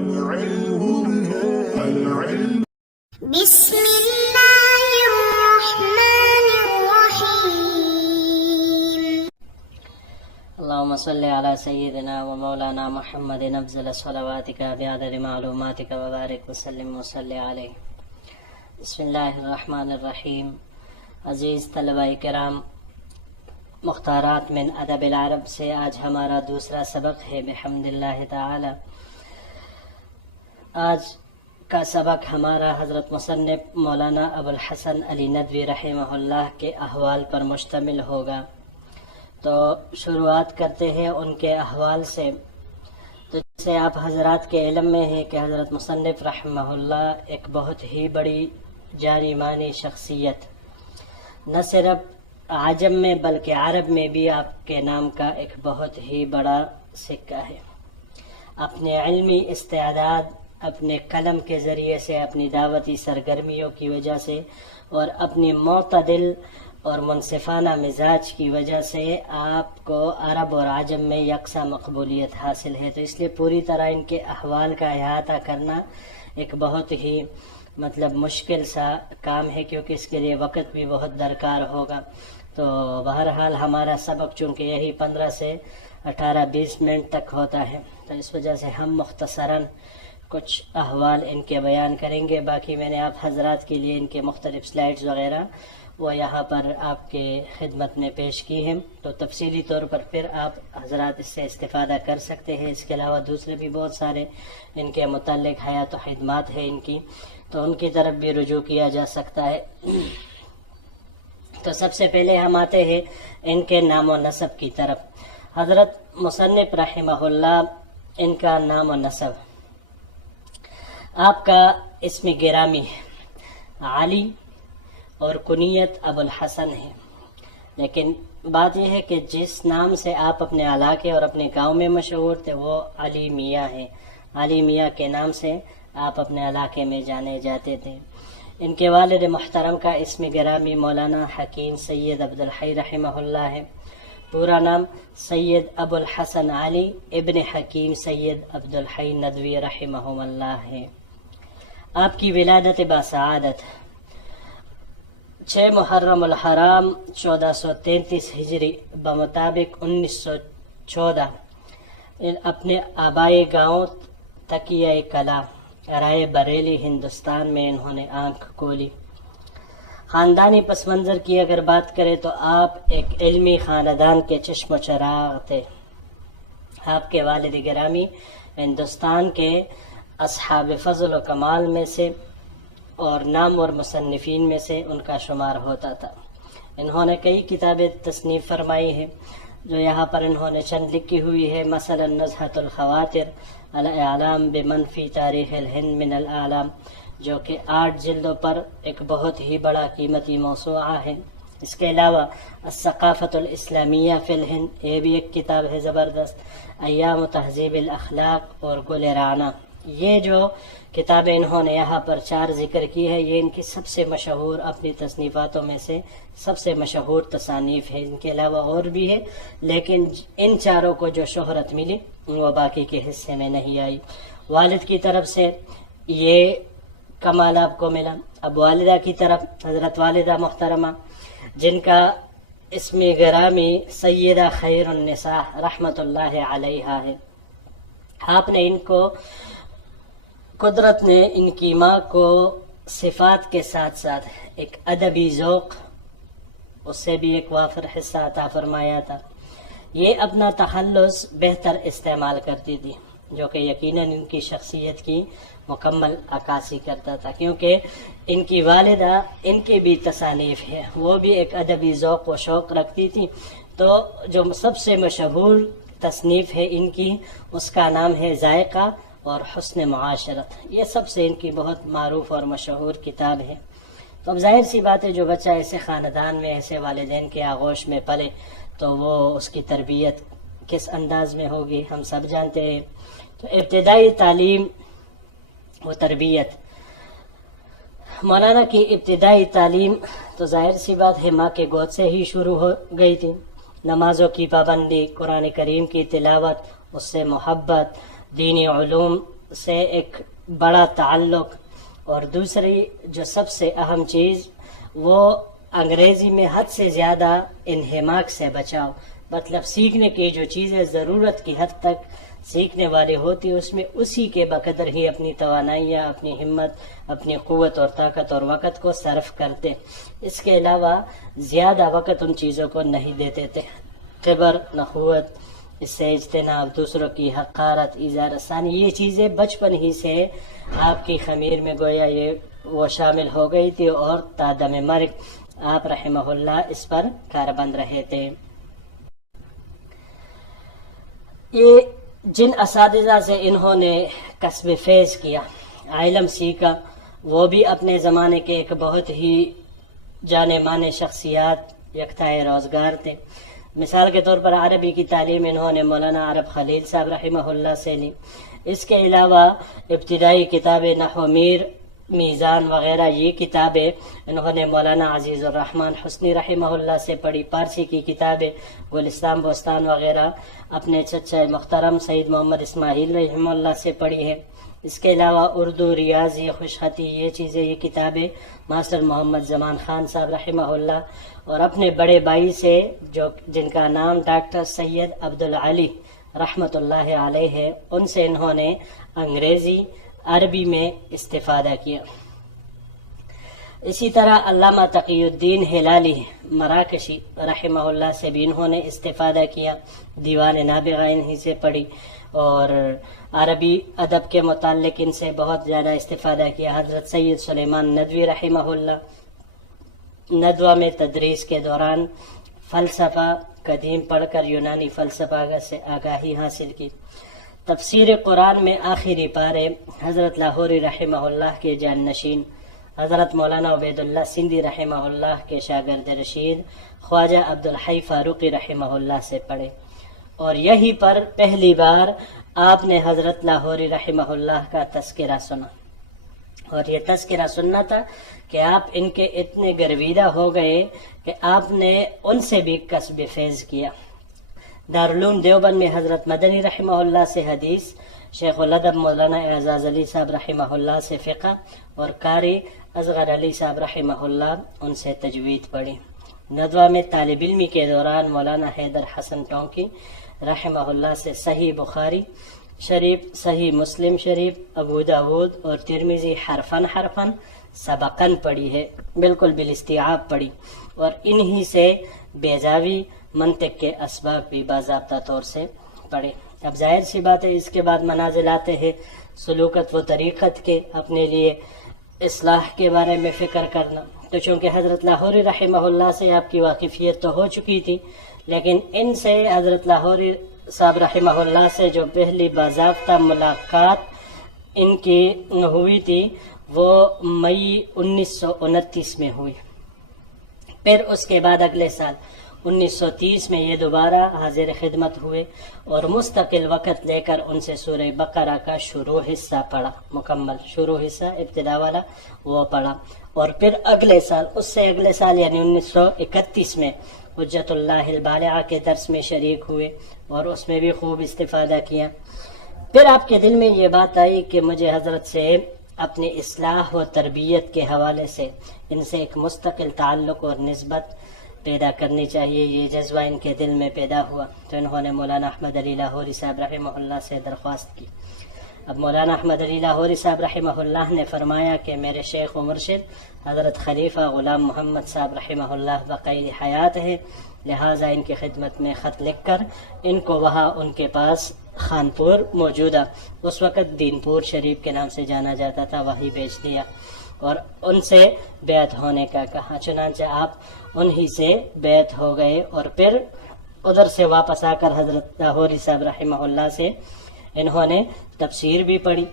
بسم اللہ الرحمن الرحیم اللهم صل على سيدنا ومولانا محمد افضل صلواتك بعدد معلوماتك وبارك وسلم وصل عليه. بسم اللہ الرحمن الرحیم. عزیز طلبہ کرام، مختارات من ادب العرب سے آج ہمارا دوسرا سبق ہے بحمد اللہ تعالی. آج کا سبق ہمارا حضرت مصنف مولانا ابوالحسن علی ندوی رحمہ اللہ کے احوال پر مشتمل ہوگا. تو شروعات کرتے ہیں ان کے احوال سے. تو جیسے آپ حضرات کے علم میں ہے کہ حضرت مصنف رحمہ اللہ ایک بہت ہی بڑی جانی مانی شخصیت، نہ صرف عجم میں بلکہ عرب میں بھی آپ کے نام کا ایک بہت ہی بڑا سکہ ہے. اپنے علمی استعداد، اپنے قلم کے ذریعے سے، اپنی دعوتی سرگرمیوں کی وجہ سے اور اپنی معتدل اور منصفانہ مزاج کی وجہ سے آپ کو عرب اور عجم میں یکساں مقبولیت حاصل ہے. تو اس لیے پوری طرح ان کے احوال کا احاطہ کرنا ایک بہت ہی مشکل سا کام ہے، کیونکہ اس کے لیے وقت بھی بہت درکار ہوگا. تو بہرحال ہمارا سبق چونکہ یہی 15 سے 18-20 منٹ تک ہوتا ہے، تو اس وجہ سے ہم مختصراً کچھ احوال ان کے بیان کریں گے. باقی میں نے آپ حضرات کے لیے ان کے مختلف سلائیڈز وغیرہ وہ یہاں پر آپ کے خدمت میں پیش کی ہیں، تو تفصیلی طور پر پھر آپ حضرات اس سے استفادہ کر سکتے ہیں. اس کے علاوہ دوسرے بھی بہت سارے ان کے متعلق حیات و خدمات ہیں ان کی، تو ان کی طرف بھی رجوع کیا جا سکتا ہے. تو سب سے پہلے ہم آتے ہیں ان کے نام و نسب کی طرف. حضرت مصنف رحمہ اللہ، ان کا نام و نسب، آپ کا اسم گرامی علی اور کنیت ابوالحسن ہے. لیکن بات یہ ہے کہ جس نام سے آپ اپنے علاقے اور اپنے گاؤں میں مشہور تھے وہ علی میاں ہیں. علی میاں کے نام سے آپ اپنے علاقے میں جانے جاتے تھے. ان کے والد محترم کا اسم گرامی مولانا حکیم سید عبدالحی رحمہ اللہ ہے. پورا نام سید ابوالحسن علی ابن حکیم سید عبدالحی ندوی رحمہ اللہ ہے. آپ کی ولادت باسعادت 6 محرم الحرام 1433 ہجری بمطابق 1914 اپنے آبائی گاؤں تکیہ کلا رائے بریلی ہندوستان میں انہوں نے آنکھ کھولی. خاندانی پس منظر کی اگر بات کریں تو آپ ایک علمی خاندان کے چشم و چراغ تھے. آپ کے والد گرامی ہندوستان کے اصحاب فضل و کمال میں سے اور نامور مصنفین میں سے ان کا شمار ہوتا تھا. انہوں نے کئی کتابیں تصنیف فرمائی ہیں جو یہاں پر انہوں نے چند لکھی ہوئی ہے. مثلا نزہۃ الخواطر، الاعلام بمن فی تاریخ الہند من الاعلام، جو کہ 8 جلدوں پر ایک بہت ہی بڑا قیمتی موسوعہ ہے. اس کے علاوہ الثقافۃ الاسلامیہ فی الہند، یہ بھی ایک کتاب ہے زبردست. ایام و تہذیب الاخلاق اور گل رانا، یہ جو کتابیں انہوں نے یہاں پر 4 ذکر کی ہے، یہ ان کی سب سے مشہور اپنی تصنیفاتوں میں سے سب سے مشہور تصانیف ہے. ان کے علاوہ اور بھی ہے، لیکن ان 4 کو جو شہرت ملی وہ باقی کے حصے میں نہیں آئی. والد کی طرف سے یہ کمال آپ کو ملا. اب والدہ کی طرف حضرت والدہ محترمہ، جن کا اسم گرامی سیدہ خیر النساء رحمت اللہ علیہا ہے. آپ نے ان کو، قدرت نے ان کی ماں کو صفات کے ساتھ ساتھ ایک ادبی ذوق، اس سے بھی ایک وافر حصہ عطا فرمایا تھا. یہ اپنا تخلص بہتر استعمال کرتی تھی، جو کہ یقیناً ان کی شخصیت کی مکمل عکاسی کرتا تھا، کیونکہ ان کی والدہ، ان کی بھی تصانیف ہے، وہ بھی ایک ادبی ذوق و شوق رکھتی تھی. تو جو سب سے مشہور تصنیف ہے ان کی، اس کا نام ہے ذائقہ اور حسن معاشرت. یہ سب سے ان کی بہت معروف اور مشہور کتاب ہے. تو اب ظاہر سی بات ہے جو بچہ ایسے خاندان میں، ایسے والدین کے آغوش میں پلے تو وہ اس کی تربیت کس انداز میں ہوگی ہم سب جانتے ہیں. تو ابتدائی تعلیم و تربیت، مولانا کی ابتدائی تعلیم تو ظاہر سی بات ہے ماں کے گود سے ہی شروع ہو گئی تھی. نمازوں کی پابندی، قرآن کریم کی تلاوت، اس سے محبت، دینی علوم سے ایک بڑا تعلق، اور دوسری جو سب سے اہم چیز وہ انگریزی میں حد سے زیادہ انہماک سے بچاؤ، مطلب سیکھنے کی جو چیزیں ضرورت کی حد تک سیکھنے والی ہوتی اس میں اسی کے بقدر ہی اپنی توانائیاں، اپنی ہمت، اپنی قوت اور طاقت اور وقت کو صرف کرتے، اس کے علاوہ زیادہ وقت ان چیزوں کو نہیں دیتے تھے۔ کبر، نخوت، اس سے اجتناب، دوسروں کی حقارت، اظہار ثانی، یہ چیزیں بچپن ہی سے آپ کی خمیر میں گویا یہ وہ شامل ہو گئی تھی، اور تا دم مرگ آپ رحمہ اللہ اس پر کاربند رہے تھے۔ یہ جن اساتذہ سے انہوں نے کسب فیض کیا، علم سیکھا، وہ بھی اپنے زمانے کے ایک بہت ہی جانے مانے شخصیات، یکتائے روزگار تھے۔ مثال کے طور پر عربی کی تعلیم انہوں نے مولانا عرب خلیل صاحب رحمہ اللہ سے لی۔ اس کے علاوہ ابتدائی کتابیں نحو میر، میزان وغیرہ یہ کتابیں انہوں نے مولانا عزیز الرحمن حسنی رحمہ اللہ سے پڑھی۔ پارسی کی کتابیں گلستان بوستان وغیرہ اپنے چچا محترم سید محمد اسماعیل رحمہ اللہ سے پڑھی ہے۔ اس کے علاوہ اردو، ریاضی، خوشخطی یہ چیزیں، یہ کتابیں ماسٹر محمد زمان خان صاحب رحمہ اللہ اور اپنے بڑے بھائی سے جن کا نام ڈاکٹر سید عبدالعلی رحمۃ اللہ علیہ ہے، ان سے انہوں نے انگریزی، عربی میں استفادہ کیا۔ اسی طرح علامہ تقی الدین ہلالی مراکشی رحمہ اللہ سے بھی انہوں نے استفادہ کیا، دیوان نابغہ انہی سے پڑھی، اور عربی ادب کے متعلق ان سے بہت زیادہ استفادہ کیا۔ حضرت سید سلیمان ندوی رحمہ اللہ، ندوہ میں تدریس کے دوران فلسفہ قدیم پڑھ کر یونانی فلسفہ سے آگاہی حاصل کی۔ تفسیر قرآن میں آخری پارے حضرت لاہوری رحمہ اللہ کے جانشین حضرت مولانا عبید اللہ سندھی رحمہ اللہ کے شاگرد رشید خواجہ عبدالحی فاروقی رحمہ اللہ سے پڑھے، اور یہی پر پہلی بار آپ نے حضرت لاہوری رحمہ اللہ کا تذکرہ سنا، اور یہ تذکرہ سننا تھا کہ آپ ان کے اتنے گرویدہ ہو گئے کہ آپ نے ان سے بھی کسب فیض کیا۔ دارالعلوم دیوبند میں حضرت مدنی رحمہ اللہ سے حدیث، شیخ الادب مولانا اعزاز علی صاحب رحمہ اللہ سے فقہ، اور قاری اصغر علی صاحب رحمہ اللہ ان سے تجوید پڑھی۔ ندوہ میں طالب علمی کے دوران مولانا حیدر حسن ٹونکی رحمہ اللہ سے صحیح بخاری شریف، صحیح مسلم شریف، ابو داود اور ترمذی حرفن سبقن پڑھی ہے، بالکل بالاستیعاب پڑھی، اور انہی سے بیضاوی منطق کے اسباب بھی باضابطہ طور سے پڑھے۔ اب ظاہر سی بات ہے اس کے بعد منازل آتے ہیں سلوکت و طریقت کے، اپنے لیے اصلاح کے بارے میں فکر کرنا۔ تو چونکہ حضرت لاہوری رحمہ اللہ سے آپ کی واقفیت تو ہو چکی تھی، لیکن ان سے حضرت لاہوری صاحب رحمہ اللہ سے جو پہلی باضابطہ ملاقات ان کی ہوئی تھی وہ مئی 1929 میں ہوئی۔ پھر اس کے بعد اگلے سال 1930 میں یہ دوبارہ حاضر خدمت ہوئے، اور مستقل وقت لے کر ان سے سورہ بقرہ کا شروع حصہ پڑھا، مکمل شروع حصہ ابتدا والا وہ پڑھا، اور پھر اگلے سال، اس سے اگلے سال یعنی 1931 میں حجت اللہ البالغہ کے درس میں شریک ہوئے، اور اس میں بھی خوب استفادہ کیا۔ پھر آپ کے دل میں یہ بات آئی کہ مجھے حضرت سے اپنی اصلاح و تربیت کے حوالے سے ان سے ایک مستقل تعلق اور نسبت پیدا کرنی چاہیے، یہ جذبہ ان کے دل میں پیدا ہوا، تو انہوں نے مولانا احمد علی لاہوری صاحب رحمہ اللہ سے درخواست کی۔ اب مولانا احمد علی لاہوری صاحب رحمہ اللہ نے فرمایا کہ میرے شیخ و مرشد حضرت خلیفہ غلام محمد صاحب رحمہ اللہ بقید حیات ہے، لہٰذا ان کی خدمت میں خط لکھ کر ان کو وہاں ان کے پاس خانپور موجودہ اس وقت دینپور شریف کے نام سے جانا جاتا تھا وہی بھیج دیا، اور ان سے بیعت ہونے کا کہا۔ چنانچہ آپ انہی سے بیعت ہو گئے، اور پھر ادھر سے واپس آ کر حضرت لاہوری صاحب رحمہ اللہ سے انہوں نے تفسیر بھی پڑھی۔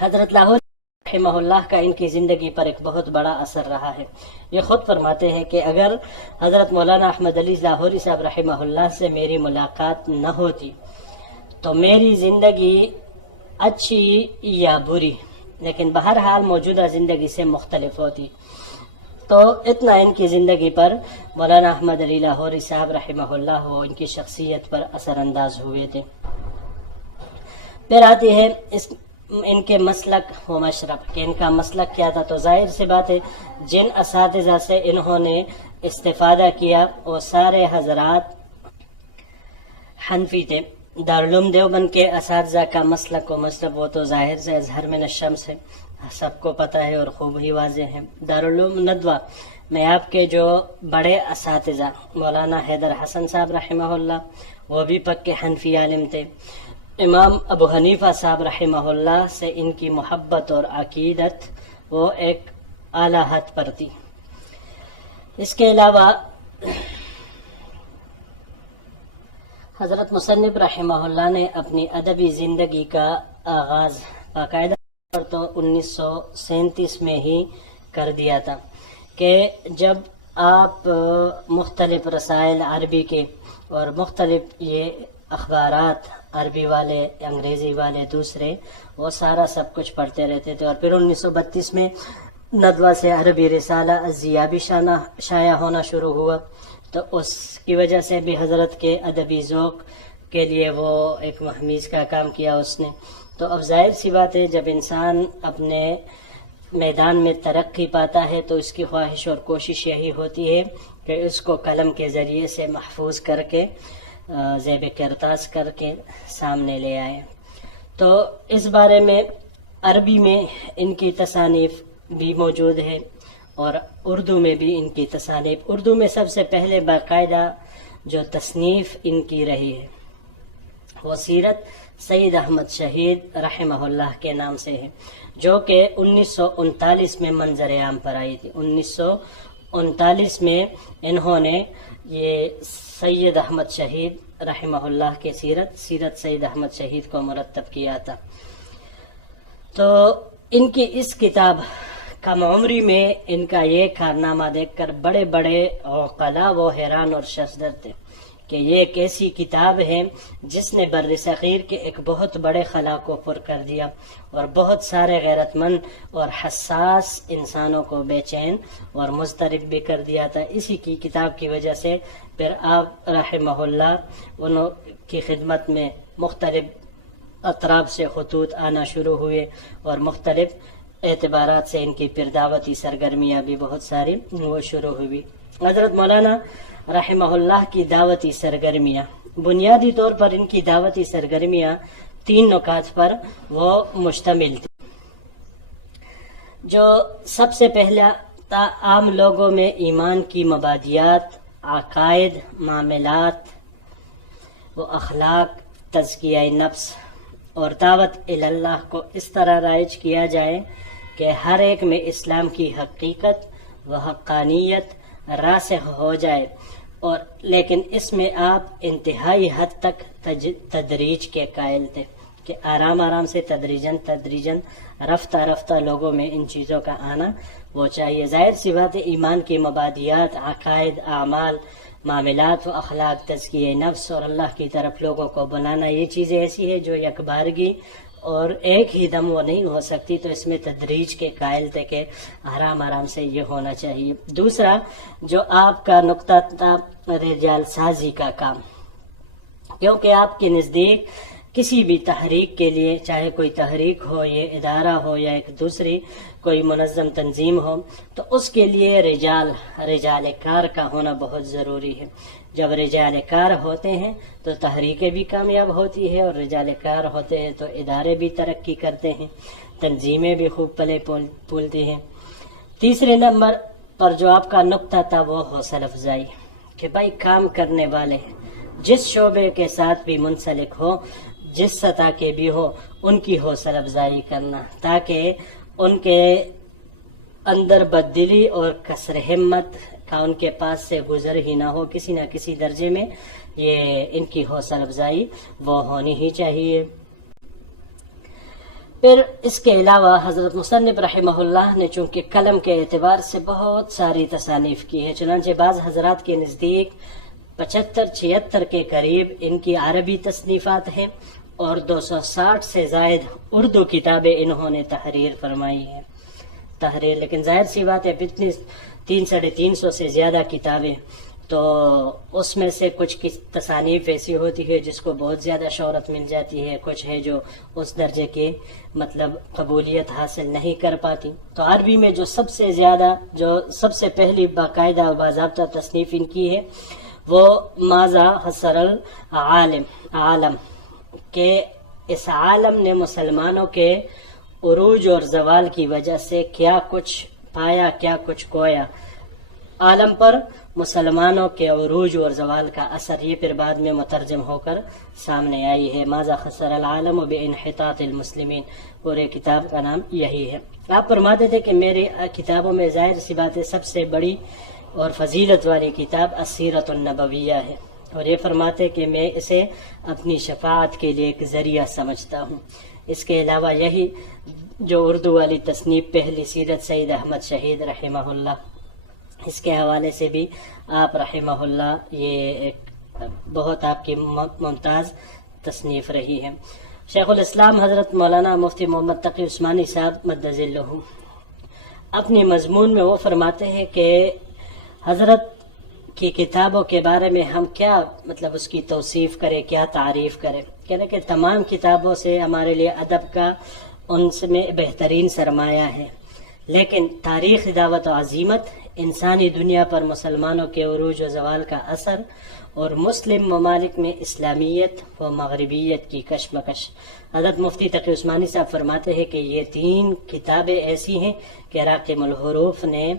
حضرت لاہوری رحمہ اللہ کا ان کی زندگی پر ایک بہت بڑا اثر رہا ہے۔ یہ خود فرماتے ہیں کہ اگر حضرت مولانا احمد علی لاہوری صاحب رحمہ اللہ سے میری ملاقات نہ ہوتی تو میری زندگی اچھی یا بری، لیکن بہرحال موجودہ زندگی سے مختلف ہوتی۔ تو اتنا ان کی زندگی پر مولانا احمد علی لاہوری صاحب رحمہ اللہ وہ ان کی شخصیت پر اثر انداز ہوئے تھے۔ پھر آتی ہے اس ان کے مسلک و مشرب کہ ان کا مسلک کیا تھا، تو ظاہر سی بات ہے جن اساتذہ سے انہوں نے استفادہ کیا وہ سارے حضرات حنفی تھے۔ دارالعلوم دیوبند کے اساتذہ کا مسلک و مشرب وہ تو ظاہر سے اظہر من الشمس ہے، سب کو پتہ ہے اور خوب ہی واضح ہے۔ دارالعلوم ندوہ میں آپ کے جو بڑے اساتذہ مولانا حیدر حسن صاحب رحمہ اللہ، وہ بھی پکے حنفی عالم تھے۔ امام ابو حنیفہ صاحب رحمہ اللہ سے ان کی محبت اور عقیدت وہ ایک اعلیٰ حد پر تھی۔ اس کے علاوہ حضرت مصنف رحمہ اللہ نے اپنی ادبی زندگی کا آغاز باقاعدہ طور تو 1937 میں ہی کر دیا تھا کہ جب آپ مختلف رسائل عربی کے اور مختلف یہ اخبارات عربی والے انگریزی والے دوسرے وہ سارا سب کچھ پڑھتے رہتے تھے، اور پھر 1932 میں ندوہ سے عربی رسالہ الضیاء بھی شائع ہونا شروع ہوا، تو اس کی وجہ سے بھی حضرت کے ادبی ذوق کے لیے وہ ایک محمیز کا کام کیا اس نے۔ تو اب ظاہر سی بات ہے جب انسان اپنے میدان میں ترقی پاتا ہے تو اس کی خواہش اور کوشش یہی ہوتی ہے کہ اس کو قلم کے ذریعے سے محفوظ کر کے زیب کرتاس کر کے سامنے لے آئے۔ تو اس بارے میں عربی میں ان کی تصانیف بھی موجود ہے اور اردو میں بھی ان کی تصانیف۔ اردو میں سب سے پہلے باقاعدہ جو تصنیف ان کی رہی ہے وہ سیرت سید احمد شہید رحمہ اللہ کے نام سے ہے، جو کہ 1939 میں منظر عام پر آئی تھی۔ 1939 میں انہوں نے یہ سید احمد شہید رحمہ اللہ کے سیرت سید احمد شہید کو مرتب کیا تھا۔ تو ان کی اس کتاب کم عمری میں ان کا یہ کارنامہ دیکھ کر بڑے بڑے عقلاء وہ حیران اور ششدر تھے کہ یہ ایک ایسی کتاب ہے جس نے بر صغیر کے ایک بہت بڑے خلا کو پر کر دیا اور بہت سارے غیرت مند اور حساس انسانوں کو بے چین اور مضطرب بھی کر دیا تھا۔ اسی کی کتاب کی وجہ سے پھر آپ رحمہ اللہ انہوں کی خدمت میں مختلف اطراف سے خطوط آنا شروع ہوئے اور مختلف اعتبارات سے ان کی پھر دعوتی سرگرمیاں بھی بہت ساری وہ شروع ہوئی۔ حضرت مولانا رحمہ اللہ کی دعوتی سرگرمیاں بنیادی طور پر ان کی دعوتی سرگرمیاں 3 نکات پر وہ مشتمل تھی۔ جو سب سے پہلا عام لوگوں میں ایمان کی مبادیات، عقائد، معاملات و اخلاق، تزکیہ نفس اور دعوت اللہ کو اس طرح رائج کیا جائے کہ ہر ایک میں اسلام کی حقیقت و حقانیت راسخ ہو جائے، اور لیکن اس میں آپ انتہائی حد تک تدریج کے قائل تھے کہ آرام آرام سے تدریجاً رفتہ رفتہ لوگوں میں ان چیزوں کا آنا وہ چاہیے۔ ظاہر سی بات ہے ایمان کی مبادیات، عقائد، اعمال، معاملات و اخلاق، تزکیہ نفس اور اللہ کی طرف لوگوں کو بنانا، یہ چیزیں ایسی ہے جو یک بارگی اور ایک ہی دم وہ نہیں ہو سکتی، تو اس میں تدریج کے قائل تھے کہ آرام آرام سے یہ ہونا چاہیے۔ دوسرا جو آپ کا نقطہ تھا رجال سازی کا کام، کیونکہ آپ کے نزدیک کسی بھی تحریک کے لیے، چاہے کوئی تحریک ہو، یہ ادارہ ہو یا ایک دوسری کوئی منظم تنظیم ہو، تو اس کے لیے رجال کار کا ہونا بہت ضروری ہے۔ جب رجال کار ہوتے ہیں تو تحریکیں بھی کامیاب ہوتی ہے، اور رجال کار ہوتے ہیں تو ادارے بھی ترقی کرتے ہیں، تنظیمیں بھی خوب پلے پھولتی ہیں۔ تیسرے نمبر پر جو آپ کا نقطہ تھا وہ حوصلہ افزائی، کہ بھائی کام کرنے والے جس شعبے کے ساتھ بھی منسلک ہو، جس سطح کے بھی ہو، ان کی حوصلہ افزائی کرنا، تاکہ ان کے اندر بددلی اور کسر ہمت کا ان کے پاس سے گزر ہی نہ ہو، کسی نہ کسی درجے میں یہ ان کی حوصلہ افزائی وہ ہونی ہی چاہیے۔ پھر اس کے علاوہ حضرت مصنف رحمہ اللہ نے چونکہ قلم کے اعتبار سے بہت ساری تصانیف کی ہے، چنانچہ بعض حضرات کے نزدیک 75-76 کے قریب ان کی عربی تصنیفات ہیں، اور 260 سے زائد اردو کتابیں انہوں نے تحریر فرمائی ہیں۔ لیکن ظاہر سی بات ہے 300-350 سے زیادہ کتابیں تو اس میں سے کچھ کی تصانیف ایسی ہوتی ہے جس کو بہت زیادہ شہرت مل جاتی ہے، کچھ ہے جو اس درجے کے مطلب قبولیت حاصل نہیں کر پاتی. تو عربی میں جو سب سے پہلی باقاعدہ و باضابطہ تصنیف ان کی ہے وہ ماذا حسر العالم، کہ اس عالم نے مسلمانوں کے عروج اور زوال کی وجہ سے کیا کچھ پایا، کیا کچھ کھویا. عالم پر مسلمانوں کے عروج اور زوال کا اثر، یہ پھر بعد میں مترجم ہو کر سامنے آئی ہے. ماذا خسر العالم بانحطاط المسلمین، پورے کتاب کا نام یہی ہے. آپ فرماتے تھے کہ میری کتابوں میں ظاہر سی بات ہے سب سے بڑی اور فضیلت والی کتاب السیرۃ النبویہ ہے، اور یہ فرماتے کہ میں اسے اپنی شفاعت کے لیے ایک ذریعہ سمجھتا ہوں. اس کے علاوہ یہی جو اردو والی تصنیف پہلی سیرت سید احمد شہید رحمہ اللہ، اس کے حوالے سے بھی آپ رحمہ اللہ یہ ایک بہت آپ کی ممتاز تصنیف رہی ہے. شیخ الاسلام حضرت مولانا مفتی محمد تقی عثمانی صاحب مد ظلہ اپنی مضمون میں وہ فرماتے ہیں کہ حضرت کی کتابوں کے بارے میں ہم کیا مطلب اس کی توصیف کریں، کیا تعریف کریں. کہنے کہ تمام کتابوں سے ہمارے لیے ادب کا ان میں بہترین سرمایہ ہے، لیکن تاریخ دعوت و عظیمت، انسانی دنیا پر مسلمانوں کے عروج و زوال کا اثر، اور مسلم ممالک میں اسلامیت و مغربیت کی کشمکش. حضرت مفتی تقی عثمانی صاحب فرماتے ہیں کہ یہ 3 کتابیں ایسی ہیں کہ راقم الحروف نے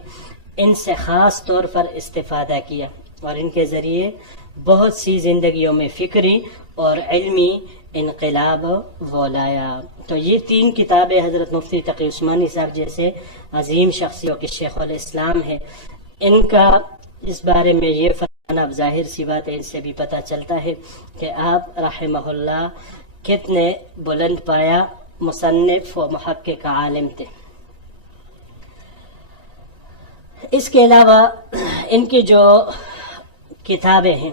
ان سے خاص طور پر استفادہ کیا اور ان کے ذریعے بہت سی زندگیوں میں فکری اور علمی انقلاب وہ لایا. تو یہ 3 کتابیں حضرت مفتی تقی عثمانی صاحب جیسے عظیم شخصیوں کے شیخ الاسلام ہیں، ان کا اس بارے میں یہ فرمانا اب ظاہر سی بات ہے، ان سے بھی پتہ چلتا ہے کہ آپ رحمہ اللہ کتنے بلند پایا مصنف و محقق عالم تھے. اس کے علاوہ ان کی جو کتابیں ہیں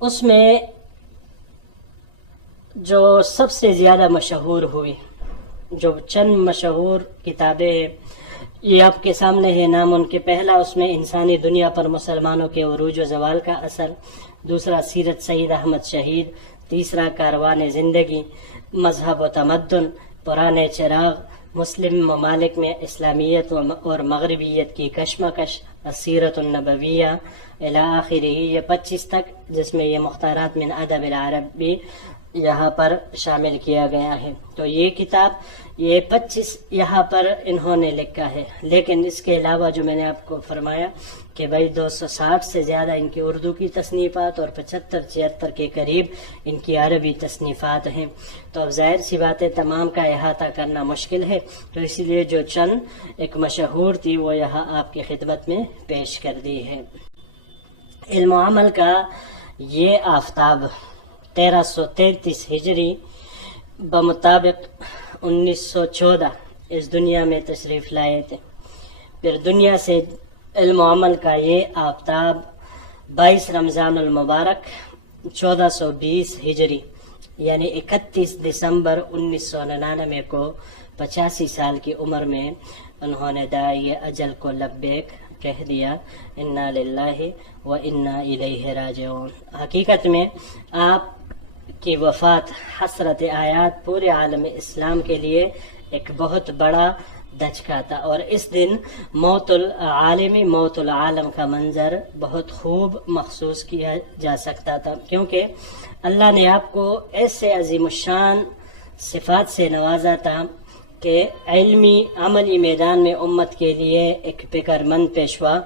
اس میں جو سب سے زیادہ مشہور ہوئی، جو چند مشہور کتابیں ہیں یہ آپ کے سامنے ہے نام ان کے. پہلا اس میں انسانی دنیا پر مسلمانوں کے عروج و زوال کا اثر، دوسرا سیرت سید احمد شہید، تیسرا کاروان زندگی، مذہب و تمدن، پرانے چراغ، مسلم ممالک میں اسلامیت اور مغربیت کی کشمکش، السیرۃ النبویہ الی آخرہ، یہ 25 تک، جس میں یہ مختارات من ادب العربی یہاں پر شامل کیا گیا ہے. تو یہ کتاب یہ 25 یہاں پر انہوں نے لکھا ہے، لیکن اس کے علاوہ جو میں نے آپ کو فرمایا کہ بھائی 260 سے زیادہ ان کی اردو کی تصنیفات اور 75-76 کے قریب ان کی عربی تصنیفات ہیں. تو اب ظاہر سی بات ہے تمام کا احاطہ کرنا مشکل ہے، تو اسی لیے جو چند ایک مشہور تھی وہ یہاں آپ کی خدمت میں پیش کر دی ہے. علم و عمل کا یہ آفتاب 1333 ہجری بمطابق 1914 اس دنیا میں تشریف لائے تھے. پھر دنیا سے علم و عمل کا یہ آفتاب 22 رمضان المبارک 1420 ہجری یعنی 31 دسمبر 1999 کو 85 سال کی عمر میں انہوں نے داعی اجل کو لبیک کہہ دیا. انا للہ و انا الیہ راجعون. حقیقت میں آپ کی وفات حسرت آیات پورے عالم اسلام کے لیے ایک بہت بڑا دھچکا تھا، اور اس دن موت العالمی موت العالم کا منظر بہت خوب محسوس کیا جا سکتا تھا، کیونکہ اللہ نے آپ کو ایسے عظیم الشان صفات سے نوازا تھا کہ علمی عملی میدان میں امت کے لیے ایک فکر مند پیشوا،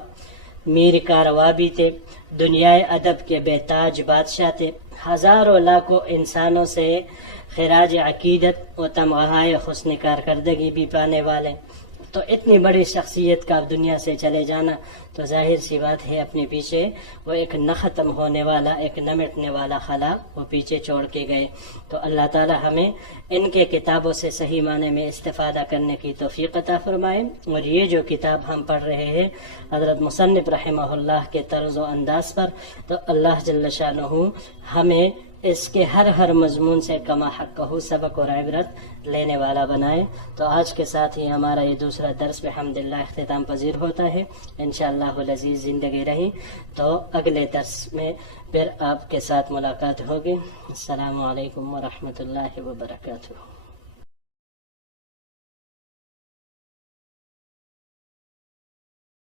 میر کاروا بھی تھے، دنیائے ادب کے بے تاج بادشاہ تھے، ہزاروں لاکھوں انسانوں سے خراج عقیدت و تمغہائے حسن کارکردگی بھی پانے والے. تو اتنی بڑی شخصیت کا دنیا سے چلے جانا تو ظاہر سی بات ہے اپنے پیچھے وہ ایک نہ ختم ہونے والا، ایک نہ مٹنے والا خلا وہ پیچھے چھوڑ کے گئے. تو اللہ تعالی ہمیں ان کے کتابوں سے صحیح معنی میں استفادہ کرنے کی توفیق عطا فرمائے. اور یہ جو کتاب ہم پڑھ رہے ہیں حضرت مصنف رحمہ اللہ کے طرز و انداز پر، تو اللہ جل شانہ ہمیں اس کے ہر مضمون سے کما حق ہو سبق اور عبرت لینے والا بنائے. تو آج کے ساتھ ہی ہمارا یہ دوسرا درس بحمداللہ اختتام پذیر ہوتا ہے. انشاءاللہ العزیز زندگی رہی تو اگلے درس میں پھر آپ کے ساتھ ملاقات ہوگی. السلام علیکم ورحمۃ اللہ وبرکاتہ.